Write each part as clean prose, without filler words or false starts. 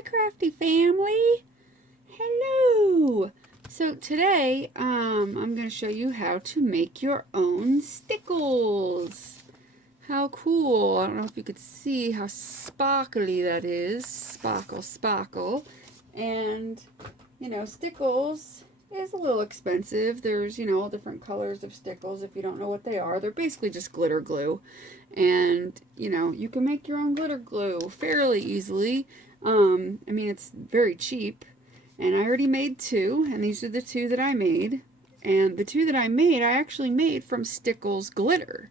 Hi, crafty family. Hello. So today, I'm going to show you how to make your own stickles. How cool. I don't know if you could see how sparkly that is. Sparkle, sparkle. And, stickles is a little expensive. There's, all different colors of stickles. If you don't know what they are, they're basically just glitter glue. And, you can make your own glitter glue fairly easily. It's very cheap. And I already made two, and these are the two that I made. And the two that I made, I actually made from Stickles glitter.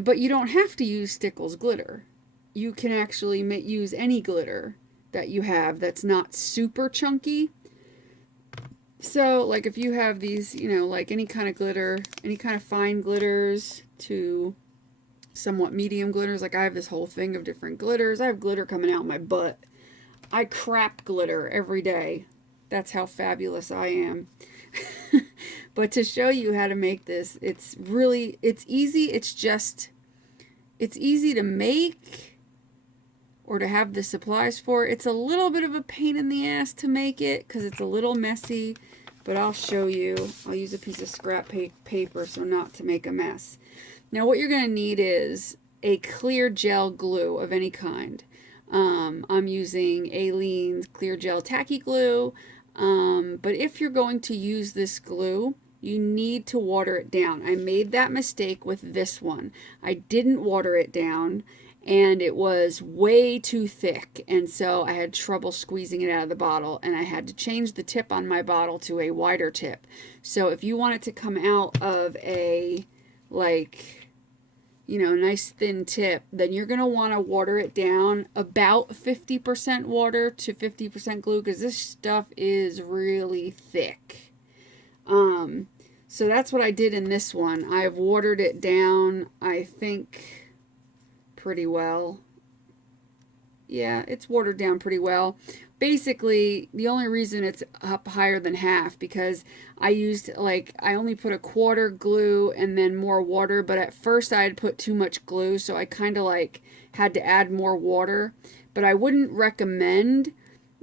But you don't have to use Stickles glitter. You can actually use any glitter that you have that's not super chunky. So, like if you have these, like any kind of glitter, any kind of fine glitters to somewhat medium glitters. Like I have this whole thing of different glitters. I have glitter coming out my butt. I crap glitter every day. That's how fabulous I am. But to show you how to make this, it's easy. It's easy to make or to have the supplies for. It's a little bit of a pain in the ass to make it because it's a little messy, but I'll show you. I'll use a piece of scrap paper so not to make a mess. Now what you're going to need is a clear gel glue of any kind. I'm using Aleene's clear gel tacky glue, but if you're going to use this glue, you need to water it down. I made that mistake with this one. I didn't water it down, and it was way too thick, and so I had trouble squeezing it out of the bottle, and I had to change the tip on my bottle to a wider tip. So if you want it to come out of a, nice thin tip, then you're going to want to water it down about 50% water to 50% glue because this stuff is really thick. So that's what I did in this one. I've watered it down, I think, pretty well. Yeah, it's watered down pretty well. Basically, the only reason it's up higher than half because I used, I only put a quarter glue and then more water, but at first I had put too much glue, so I kind of had to add more water. But I wouldn't recommend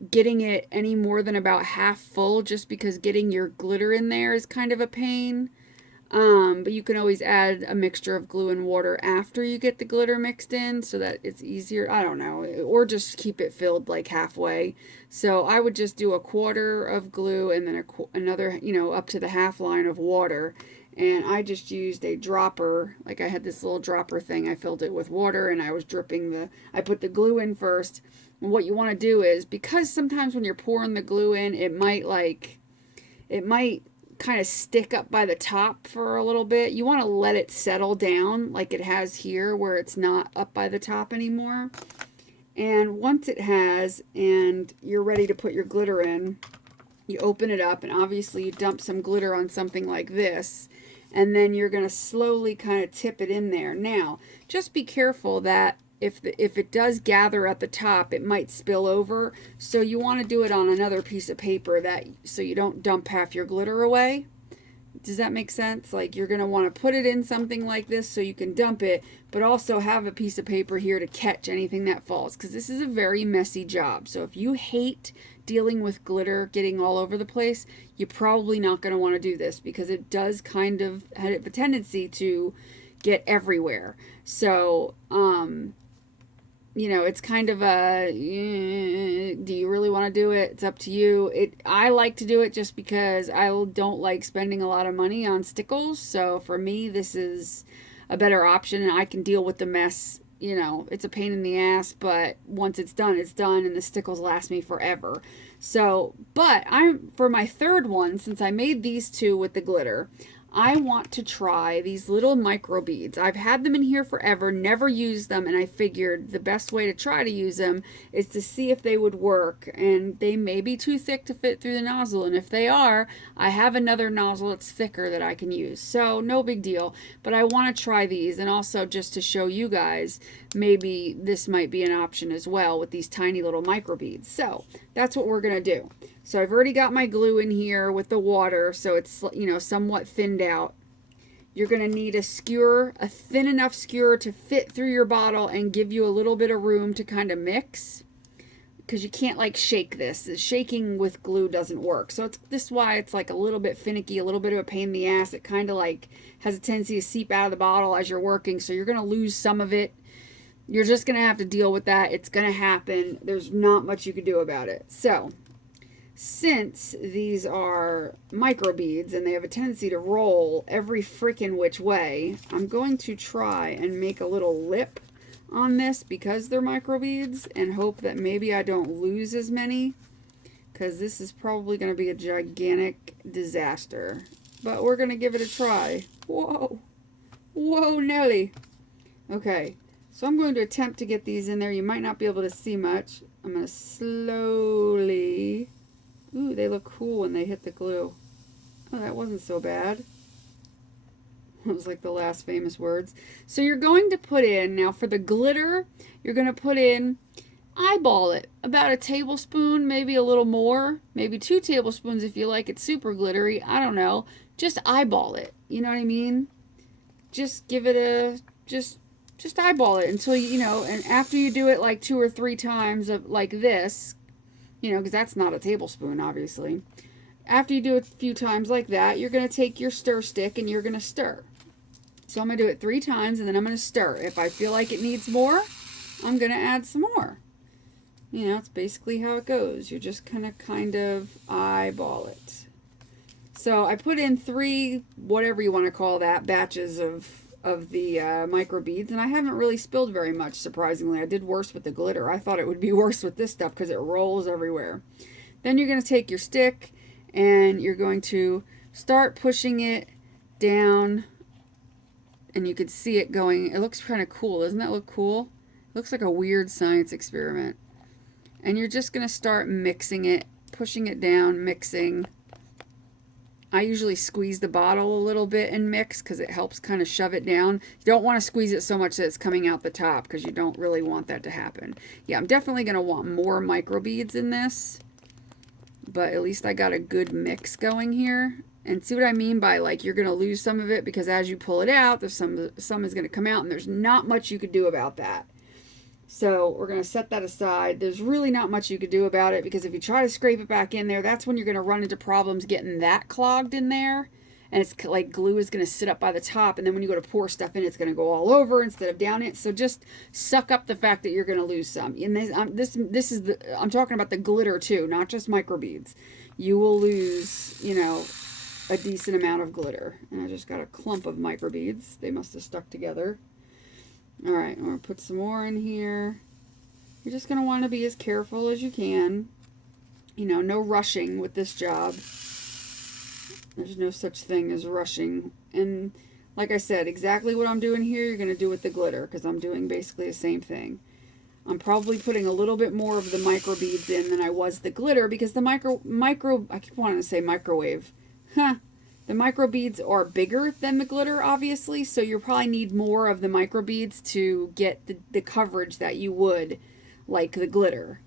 getting it any more than about half full just because getting your glitter in there is kind of a pain. But you can always add a mixture of glue and water after you get the glitter mixed in so that it's easier. I don't know. Or just keep it filled halfway. So I would just do a quarter of glue and then another, up to the half line of water. And I just used a dropper. I had this little dropper thing. I filled it with water and I was dripping I put the glue in first. And what you want to do is, because sometimes when you're pouring the glue in, it might kind of stick up by the top for a little bit. You want to let it settle down like it has here where it's not up by the top anymore. And once it has and you're ready to put your glitter in, you open it up and obviously you dump some glitter on something like this, and then you're going to slowly kind of tip it in there. Now, just be careful that if it does gather at the top, it might spill over. So you want to do it on another piece of paper so you don't dump half your glitter away. Does that make sense? You're going to want to put it in something like this so you can dump it, but also have a piece of paper here to catch anything that falls, because this is a very messy job. So if you hate dealing with glitter getting all over the place, you're probably not going to want to do this because it does kind of have a tendency to get everywhere. So, it's kind of a, do you really want to do it? It's up to you. I like to do it just because I don't like spending a lot of money on stickles. So for me, this is a better option, and I can deal with the mess. It's a pain in the ass, but once it's done, and the stickles last me forever. So, but for my third one, since I made these two with the glitter, I want to try these little micro beads. I've had them in here forever, never used them, and I figured the best way to try to use them is to see if they would work. And they may be too thick to fit through the nozzle, and if they are, I have another nozzle that's thicker that I can use. So no big deal, but I want to try these, and also just to show you guys, maybe this might be an option as well with these tiny little micro beads. So that's what we're going to do. So I've already got my glue in here with the water, so it's, somewhat thinned out. You're going to need a skewer, a thin enough skewer to fit through your bottle and give you a little bit of room to kind of mix. because you can't like shake this. Shaking with glue doesn't work. So this is why it's like a little bit finicky, a little bit of a pain in the ass. It kind of like has a tendency to seep out of the bottle as you're working. So you're going to lose some of it. You're just going to have to deal with that. It's going to happen. There's not much you can do about it. So since these are micro beads and they have a tendency to roll every freaking which way, I'm going to try and make a little lip on this because they're micro beads and hope that maybe I don't lose as many, because this is probably going to be a gigantic disaster. But we're going to give it a try. Whoa. Whoa, Nelly. Okay. So I'm going to attempt to get these in there. You might not be able to see much. I'm going to slowly... Ooh, they look cool when they hit the glue. Oh, that wasn't so bad. That was like the last famous words. So you're going to put in, now for the glitter, you're going to put in, eyeball it, about a tablespoon, maybe a little more, maybe 2 tablespoons if you like it super glittery. I don't know. Just eyeball it. You know what I mean? Just give it a, just eyeball it until you know, and after you do it like 2 or 3 times of like this, you know, because that's not a tablespoon, obviously. After you do it a few times like that, you're going to take your stir stick and you're going to stir. So I'm going to do it 3 times and then I'm going to stir. If I feel like it needs more, I'm going to add some more. You know, it's basically how it goes. You're just kind of eyeball it. So I put in 3, whatever you want to call that, batches of the micro beads, and I haven't really spilled very much, surprisingly. I did worse with the glitter. I thought it would be worse with this stuff because it rolls everywhere. Then you're going to take your stick and you're going to start pushing it down, and you could see it going. It looks kind of cool. Doesn't that look cool? It looks like a weird science experiment. And you're just going to start mixing it, pushing it down, mixing. I usually squeeze the bottle a little bit and mix because it helps kind of shove it down. You don't want to squeeze it so much that it's coming out the top because you don't really want that to happen. Yeah, I'm definitely going to want more micro beads in this, but at least I got a good mix going here. And see what I mean by, like, you're going to lose some of it because as you pull it out, there's some is going to come out, and there's not much you could do about that. So we're going to set that aside. There's really not much you could do about it because if you try to scrape it back in there, that's when you're going to run into problems getting that clogged in there. And it's like glue is going to sit up by the top. And then when you go to pour stuff in, it's going to go all over instead of down it. So just suck up the fact that you're going to lose some. And this is I'm talking about the glitter too, not just microbeads. You will lose, you know, a decent amount of glitter. And I just got a clump of microbeads. They must have stuck together. All right, I'm going to put some more in here. You're just going to want to be as careful as you can. You know, no rushing with this job. There's no such thing as rushing. And like I said, exactly what I'm doing here, you're going to do with the glitter because I'm doing basically the same thing. I'm probably putting a little bit more of the micro beads in than I was the glitter because the I keep wanting to say microwave. The micro beads are bigger than the glitter, obviously, so you probably need more of the micro beads to get the coverage that you would like the glitter.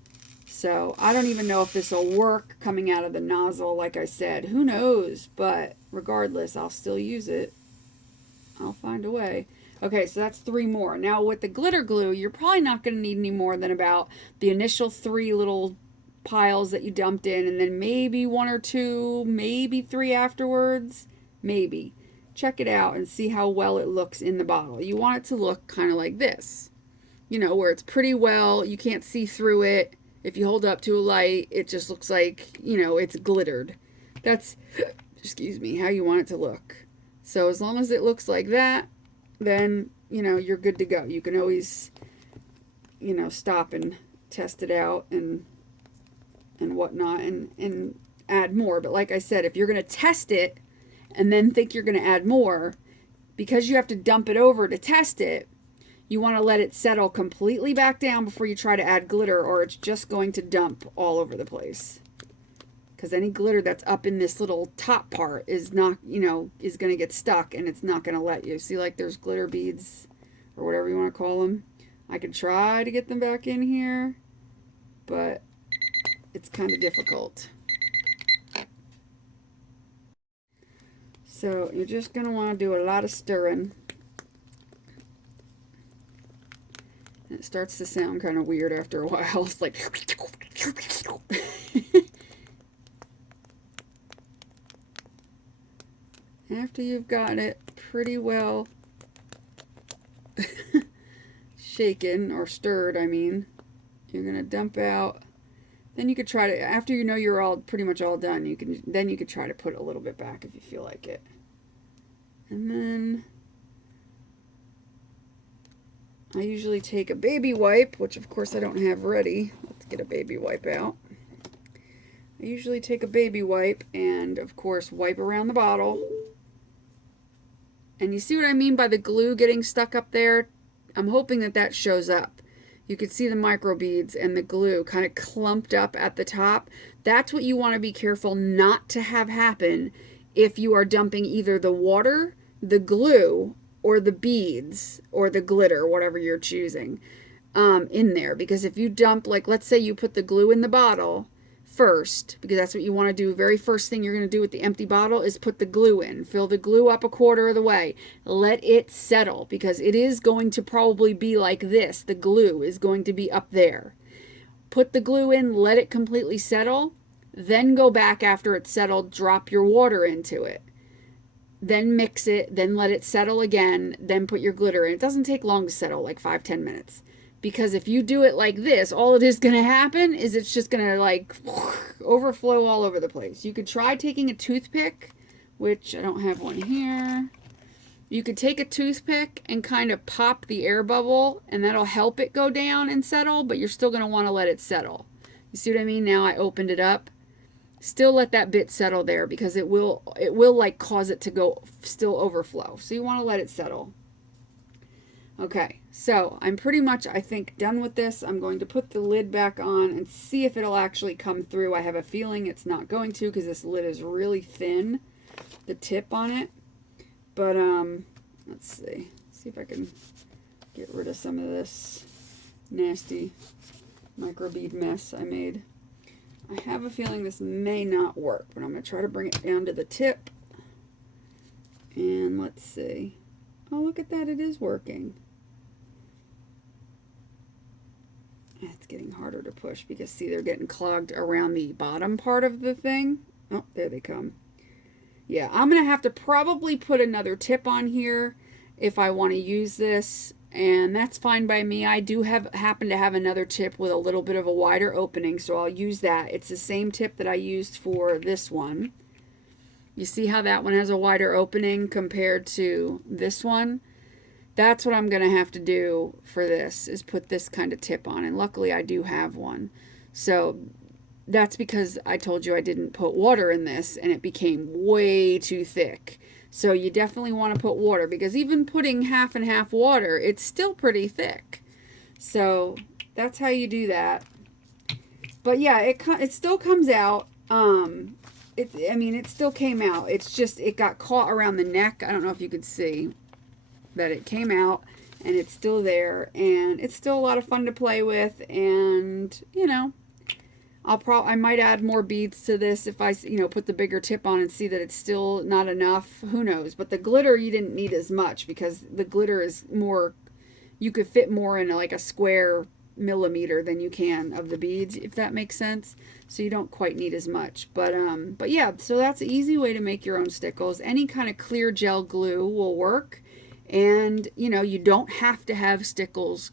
So I don't even know if this will work coming out of the nozzle, like I said. Who knows? But regardless, I'll still use it. I'll find a way. Okay, so that's 3 more. Now with the glitter glue, you're probably not going to need any more than about the initial 3 little piles that you dumped in, and then maybe 1 or 2, maybe 3 afterwards. Maybe. Check it out and see how well it looks in the bottle. You want it to look kind of like this. You know, where it's pretty well, you can't see through it. If you hold up to a light, it just looks like, you know, it's glittered. That's, excuse me, how you want it to look. So as long as it looks like that, then, you know, you're good to go. You can always, you know, stop and test it out and whatnot and add more. But like I said, if you're going to test it and then think you're going to add more, because you have to dump it over to test it, you want to let it settle completely back down before you try to add glitter, or it's just going to dump all over the place. Because any glitter that's up in this little top part is not, you know, is going to get stuck and it's not going to let you. See, like there's glitter beads or whatever you want to call them. I could try to get them back in here, but it's kind of difficult. So you're just going to want to do a lot of stirring. And it starts to sound kind of weird after a while. It's like, After you've got it pretty well shaken or stirred, I mean, you're gonna dump out. Then you could try to, after you know you're all pretty much all done, you could try to put a little bit back if you feel like it. And then I usually take a baby wipe, which of course I don't have ready. Let's get a baby wipe out. I usually take a baby wipe and of course wipe around the bottle. And you see what I mean by the glue getting stuck up there? I'm hoping that that shows up. You can see the microbeads and the glue kind of clumped up at the top. That's what you want to be careful not to have happen if you are dumping either the water, the glue, or the beads, or the glitter, whatever you're choosing, in there. Because if you dump, like let's say you put the glue in the bottle first, because that's what you want to do. Very first thing you're going to do with the empty bottle is put the glue in. Fill the glue up a quarter of the way. Let it settle, because it is going to probably be like this. The glue is going to be up there. Put the glue in, let it completely settle, then go back after it's settled, drop your water into it. Then mix it, then let it settle again, then put your glitter in. It doesn't take long to settle, like 5-10 minutes. Because if you do it like this, all it is going to happen is it's just going to like overflow all over the place. You could try taking a toothpick, which I don't have one here. You could take a toothpick and kind of pop the air bubble, and that'll help it go down and settle, but you're still going to want to let it settle. You see what I mean? Now I opened it up. Still let that bit settle there, because it will like cause it to go still overflow. So you want to let it settle. Okay, so I'm pretty much, I think, done with this. I'm going to put the lid back on and see if it'll actually come through. I have a feeling it's not going to, because this lid is really thin, the tip on it. But let's see if I can get rid of some of this nasty microbead mess I made. I have a feeling this may not work, but I'm going to try to bring it down to the tip. And let's see. Oh, look at that. It is working. It's getting harder to push because, see, they're getting clogged around the bottom part of the thing. Oh, there they come. Yeah, I'm going to have to probably put another tip on here if I want to use this. And that's fine by me. I do happen to have another tip with a little bit of a wider opening, so I'll use that. It's the same tip that I used for this one. You see how that one has a wider opening compared to this one? That's what I'm going to have to do for this, is put this kind of tip on. And luckily I do have one. So that's because I told you I didn't put water in this, and it became way too thick. So you definitely want to put water, because even putting half and half water, it's still pretty thick. So that's how you do that. But yeah, it still comes out. I mean, it still came out. It's just, it got caught around the neck. I don't know if you could see that it came out, and it's still there, and it's still a lot of fun to play with. And you know, I might add more beads to this if I, put the bigger tip on and see that it's still not enough. Who knows? But the glitter, you didn't need as much, because the glitter is more, you could fit more in like a square millimeter than you can of the beads, if that makes sense. So you don't quite need as much. But yeah, so that's an easy way to make your own stickles. Any kind of clear gel glue will work. And, you don't have to have stickles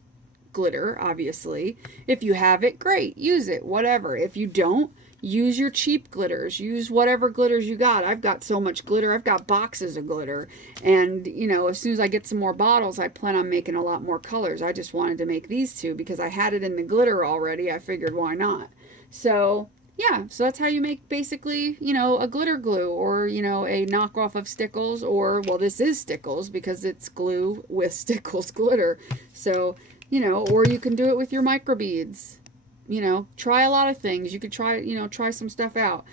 glitter, obviously. If you have it, great, use it, whatever. If you don't, use your cheap glitters. Use whatever glitters you got. I've got so much glitter. I've got boxes of glitter. And, as soon as I get some more bottles, I plan on making a lot more colors. I just wanted to make these two because I had it in the glitter already. I figured, why not? So yeah, so that's how you make basically, a glitter glue, or, a knockoff of Stickles, or, well, this is Stickles because it's glue with Stickles glitter. So, or you can do it with your microbeads. Try a lot of things. You could try, try some stuff out.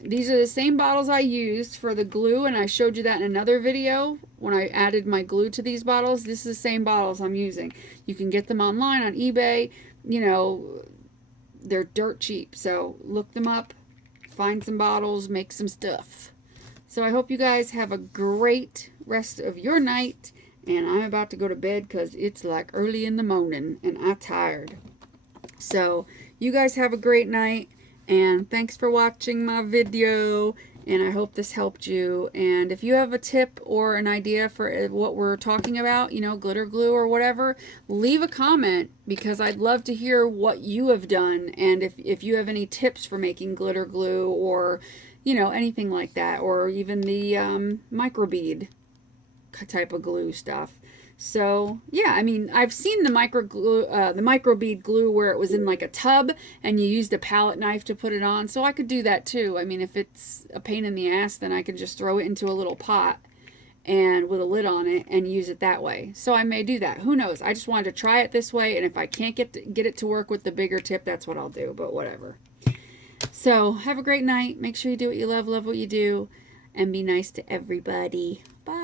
These are the same bottles I used for the glue, and I showed you that in another video when I added my glue to these bottles. This is the same bottles I'm using. You can get them online on eBay. They're dirt cheap, so look them up, find some bottles, make some stuff. So I hope you guys have a great rest of your night, and I'm about to go to bed because it's like early in the morning and I'm tired. So You guys have a great night, and thanks for watching my video, and I hope this helped you. And if you have a tip or an idea for what we're talking about, you know, glitter glue or whatever, leave a comment, because I'd love to hear what you have done, and if you have any tips for making glitter glue, or you know, anything like that, or even the microbead type of glue stuff. So yeah, I mean, I've seen the microbead glue where it was in like a tub and you used a palette knife to put it on. So I could do that too. I mean, if it's a pain in the ass, then I could just throw it into a little pot and with a lid on it and use it that way. So I may do that. Who knows? I just wanted to try it this way, and if I can't get it to work with the bigger tip, that's what I'll do. But whatever. So have a great night. Make sure you do what you love what you do, and be nice to everybody. Bye.